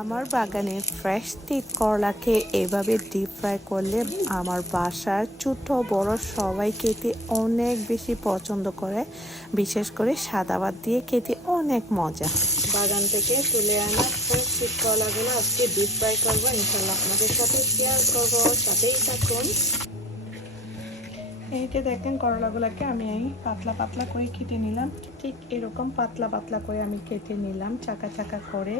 আমার বাগানে ফ্রেশ তিত করলাকে এভাবে ডিপ ফ্রাই করলে আমার বাসার ছোট বড় সবাই খেতে অনেক বেশি পছন্দ করে বিশেষ করে সাদা ভাত দিয়ে খেতে অনেক মজা। বাগান থেকে তুলে আনা ফ্রেশ তিত করলাগুলো আজকে ডিপ ফ্রাই করব ইনশাল্লাহ আপনাদের সাথে শেয়ার করব সাথেই থাকুন। এই যে দেখেন করলাগুলোকে আমি এই পাতলা পাতলা করে কেটে নিলাম ঠিক এরকম পাতলা পাতলা করে আমি কেটে নিলাম চাকা চাকা করে।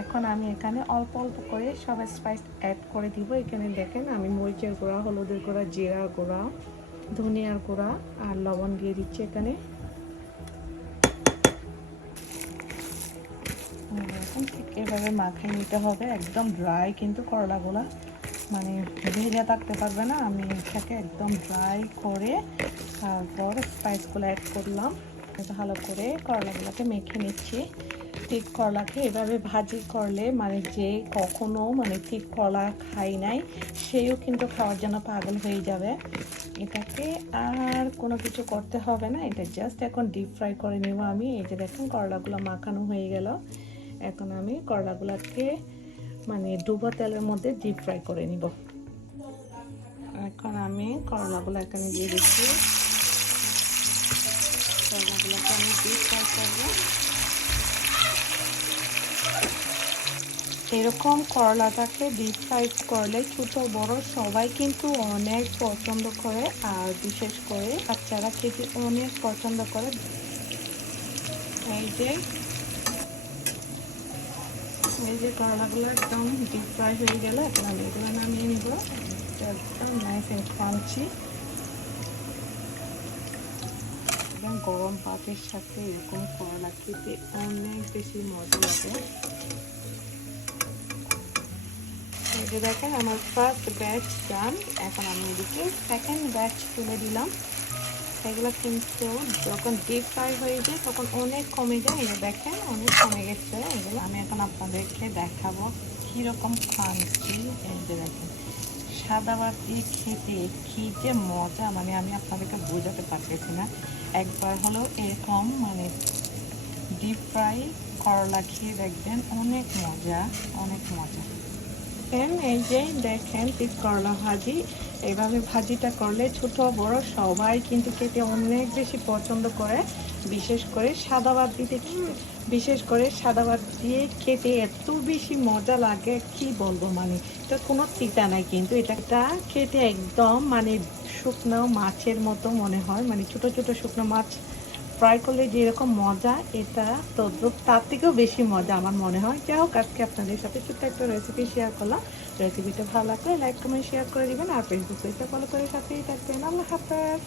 এখন আমি এখানে অল্প অল্প করে সব স্পাইস অ্যাড করে দিব। এখানে দেখেন আমি মরিচের গুঁড়া, হলুদের গুঁড়া, জিরার গুঁড়া, ধনিয়ার গুঁড়া আর লবণ দিয়ে দিচ্ছি এখানে। ঠিক এভাবে মাখাই নিতে হবে। একদম ড্রাই কিন্তু করলাগুলা মানে ভেজে থাকতে পারবে না। আমি এটাকে একদম ড্রাই করে তারপর স্পাইসগুলো অ্যাড করলাম। ভালো করে করলাগুলোকে মেখে নিচ্ছি। ঠিক করলাকে এভাবে ভাজি করলে মানে যে কখনো মানে ঠিক করলা খাই নাই, সেও কিন্তু খাওয়ার জন্য পাগল হয়ে যাবে। এটাকে আর কোনো কিছু করতে হবে না, এটা জাস্ট এখন ডিপ ফ্রাই করে নেব আমি। এই যে দেখুন করলাগুলো মাখানো হয়ে গেল। এখন আমি করলাগুলোকে মানে ডুবো তেলের মধ্যে ডিপ ফ্রাই করে নিব। এখন আমি করলাগুলো এখানে দিয়ে দিচ্ছি। করলাগুলোকে আমি ডিপ ফ্রাই করব। এরকম করলাটাকে ডিপ করলে ছোট, বড় সবাই কিন্তু অনেক পছন্দ করে আর বিশেষ করে বাচ্চারা খেতে অনেক পছন্দ করে। এই যে এই যে করলাগুলো একদম ডিপ ফ্রাই হয়ে গেলে, এখন আমি এগুলো নামিয়ে নিব। একদম নাইস অ্যান্ড একদম গরম ভাতের সাথে এরকম করলা খেতে অনেক বেশি মজা লাগে। যে দেখেন, আমার ফার্স্ট ব্যাচ ডান এখন আমি এদিকে সেকেন্ড ব্যাচ তুলে দিলাম। এগুলো কিন্তু যখন ডিপ ফ্রাই হয়ে যায়, তখন অনেক কমে যায়। এই দেখেন, অনেক কমে গেছে এগুলো। আমি এখন আপনাদেরকে দেখাবো কীরকম খাচ্ছি এই যে দেখেন, সাদা দিয়ে খেতে কী যে মজা। মানে আমি আপনাদেরকে বোঝাতে পারতেছি না। একবার হলেও এরকম মানে ডিপ ফ্রাই করলা খেয়ে দেখবেন অনেক মজা অনেক মজা। দেখেন, এই যে দেখেন পিস করলা ভাজি। এইভাবে ভাজিটা করলে ছোট, বড় সবাই কিন্তু খেতে অনেক বেশি পছন্দ করে। বিশেষ করে সাদা ভাত দিতে বিশেষ করে সাদা ভাত দিয়ে খেতে এত বেশি মজা লাগে, কি বলব মানে? এটা কোনো তিতা নাই কিন্তু, এটা খেতে একদম মানে শুকনো মাছের মতো মনে হয় মানে ছোট ছোট শুকনো মাছ ফ্রাই করলে যেরকম মজা, এটা তদ্রুপ, তার থেকেও বেশি মজা আমার মনে হয়। যাই হোক, আজকে আপনাদের সাথে ছোট্ট একটা রেসিপি শেয়ার করলাম। রেসিপিটা ভালো লাগলে লাইক কমেন্ট শেয়ার করে দিবেন। আর ফেসবুক পেজটা ফলো করে সাথেই থাকবেন। আল্লাহ হাফেজ!